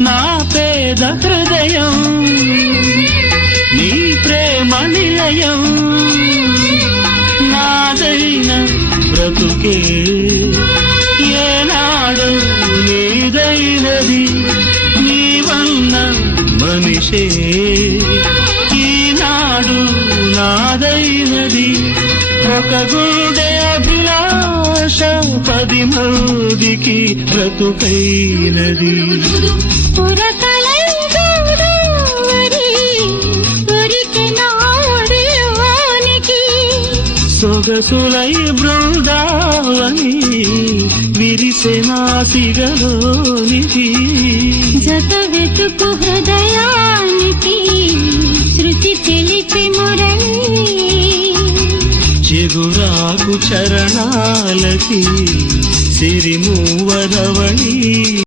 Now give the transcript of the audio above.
నా పేద హృదయం నీ ప్రేమ నిలయం నాదైన బ్రతుకే ఏనాడు నీదైనది నీవన్న మనిషే ఈనాడు నాదైనది ఒక గుండె అభిలాష 10 మందికి బ్రతుకైనది సొగసులై బృందావని విరిసే నా సిగలోనికి జత వెతుకు హృదయానికి శృతి తెలిపి మురళి చిగురాకు చరణాలకి సిరిమూవరవళి